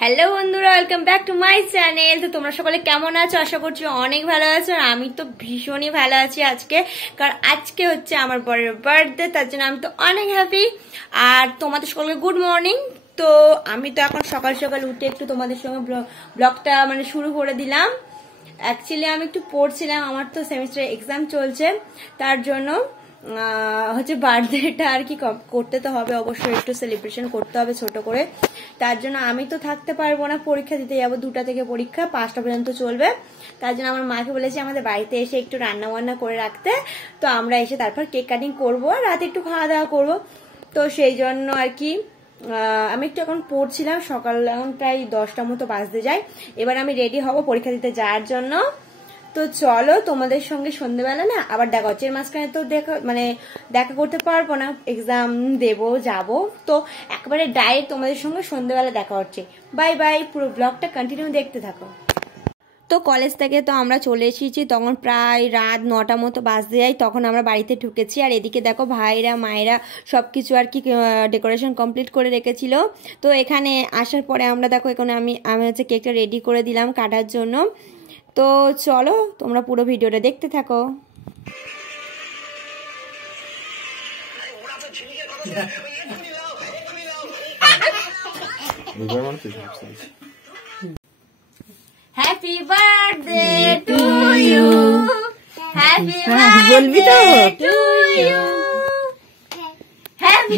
Hello বন্ধুরা, welcome back to my channel. তো তোমরা সকলে কেমন আছো? আশা করছি অনেক ভালো আছো। আর আমি তো ভীষণই ভালো আছি আজকে, কারণ আজকে হচ্ছে আমার বরের বার্থডে, তার জন্য আমি তো অনেক হ্যাপি। আর তোমাদের সকলকে গুড মর্নিং। তো আমি তো এখন সকাল সকাল উঠে একটু তোমাদের সঙ্গে ব্লগটা শুরু করে দিলাম। অ্যাকচুয়ালি আমি একটু পড়ছিলাম, আমার তো সেমিস্টার এক্সাম চলছে, তার জন্য হচ্ছে বার্থডেটা আর কি করতে তো হবে, অবশ্যই একটু সেলিব্রেশন করতে হবে ছোট করে। তার জন্য আমি তো থাকতে পারবো না, পরীক্ষা দিতে যাবো, 2টা থেকে পরীক্ষা, 5টা পর্যন্ত চলবে। তার জন্য আমার মাকে বলেছি আমাদের বাড়িতে এসে একটু রান্না বান্না করে রাখতে। তো আমরা এসে তারপর কেক কাটিং করবো, রাতে একটু খাওয়া দাওয়া করবো। তো সেই জন্য আর কি আমি একটু এখন পড়ছিলাম, সকাল এখন প্রায় 10টা মতো বাজতে যায়। এবার আমি রেডি হব পরীক্ষা দিতে যাওয়ার জন্য। তো চলো তোমাদের সঙ্গে সন্ধ্যেবেলা না আবার দেখা হচ্ছে। এর মাঝখানে তো দেখা করতে পারবো না, এক্সাম দেবো যাবো, তো একবারে ডাইরেক্ট তোমাদের সঙ্গে সন্ধ্যেবেলা দেখা হচ্ছে। বাই বাই, পুরো ব্লগটা কন্টিনিউ দেখতে থাকো। তো কলেজ থেকে তো আমরা চলে এসেছি, তখন প্রায় রাত 9টা মতো বাজতে যায়, তখন আমরা বাড়িতে ঢুকেছি। আর এদিকে দেখো ভাইরা মায়েরা সব কিছু আর কি ডেকোরেশন কমপ্লিট করে রেখেছিল। তো এখানে আসার পরে আমরা দেখো এখানে আমি হচ্ছে কেকটা রেডি করে দিলাম কাটার জন্য। তো চলো তোমরা পুরো ভিডিওটা দেখতে থাকো। Happy birthday to you, happy birthday to you,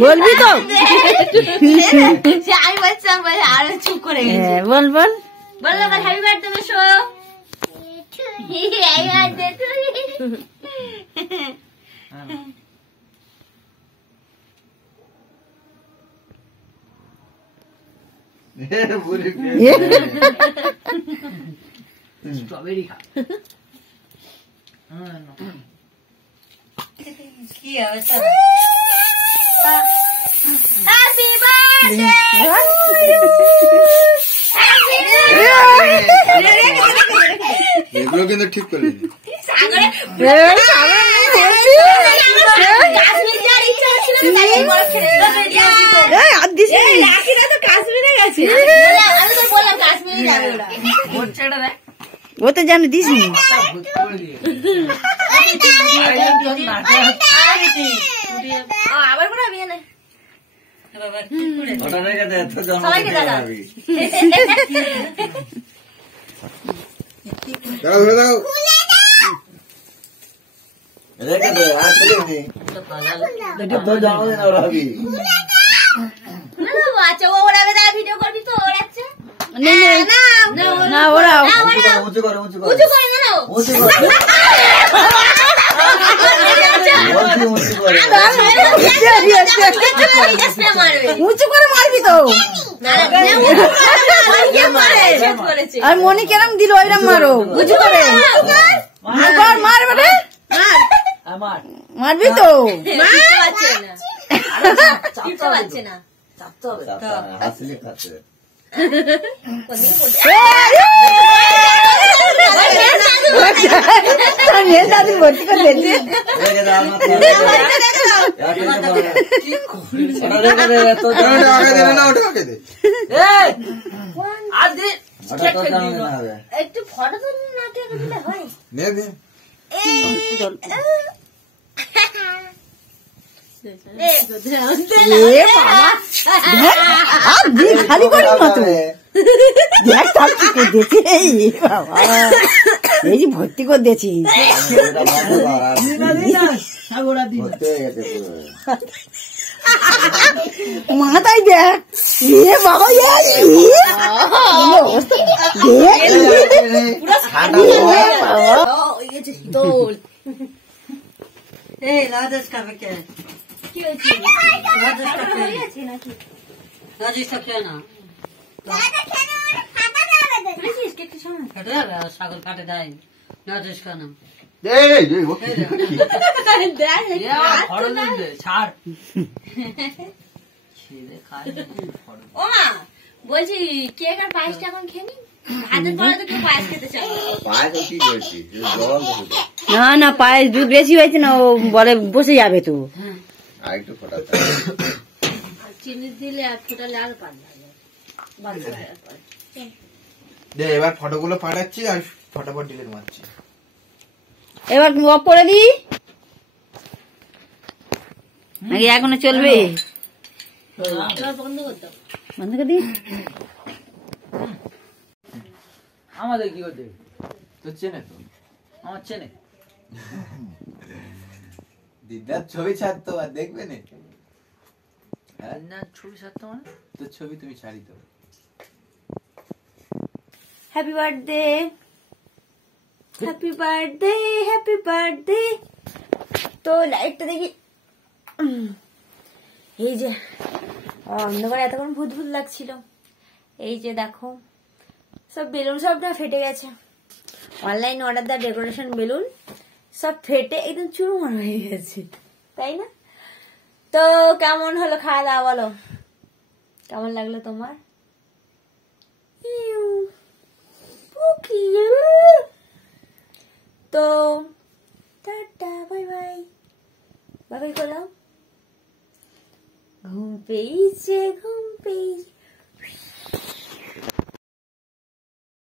বলবি তো? আমি বলছিলাম আর চুপ করে বল বল বল, হ্যাপি বার্থডে বেশো। স্ট্রবেরি খা কি অবস্থা? হ্যাপি বার্থডে এগুলো কিন্তু ঠিক করলি। ও তো জানো দিস আবার কোনো বিয়ে নেই। আচ্ছা ও ওরা ভিডিও করবি তো ওড়াচ্ছে না, ওরা উঁচু করে মারবি তো। আর মনি কেরম দিল ওইরকম মারো, উঁচু করে মারবি তো। দাদু ভর্তি করে দিয়েছি। একটু ফটো তো না দিলে হয়। খালি করি মতো দেখ তার কি করে দিয়েছি। এই যে ভর্তি করে দিয়েছি মাথায় দেখ। বাবা ছাগল কাটে দেয় নজেশ কেন ছাড় ও মা বলছি কেক আর পায়েসটা এখন খেয়ে নি, ভাতের পরে তো কেউ পায়েস খেতে চায় না। না পায়েস দুধ বেশি হয়েছে না, ও বলে বসে যাবে তো। আরেকটু ফোটাতে চিনি দিলে আর ফোটালে আরো পান লাগে। দে এবার ফটোগুলো পাঠাচ্ছি আর ফটাফট ডিলিট মারছি। এবার অফ করে দি নাকি এখনো চলবে? বন্ধ করে দি। আমাদের কি করতে তো চেনে তো আমার চেনে দিদার ছবি ছাড়তো আর দেখবে না না ছবি ছাড়তে মানে তো ছবি তুমি ছাড়ি তো। Happy birthday, happy birthday, happy birthday. তো লাইটটা দেখি, এই যে অন্ধকারে এতক্ষণ ভূত ভূত লাগছিল, এই যে দেখো সব বেলুন সব না ফেটে গেছে। অনলাইন অর্ডার দেওয়া ডেকোরেশন বেলুন সব ফেটে একদম চুরমার হয়ে গেছে, তাই না? তো কেমন হলো খাওয়া দাওয়া, বলো কেমন লাগলো তোমার? তো tata, bye bye, bye bye করলাম। ঘুম পেয়েছে, ঘুম পেয়েছে।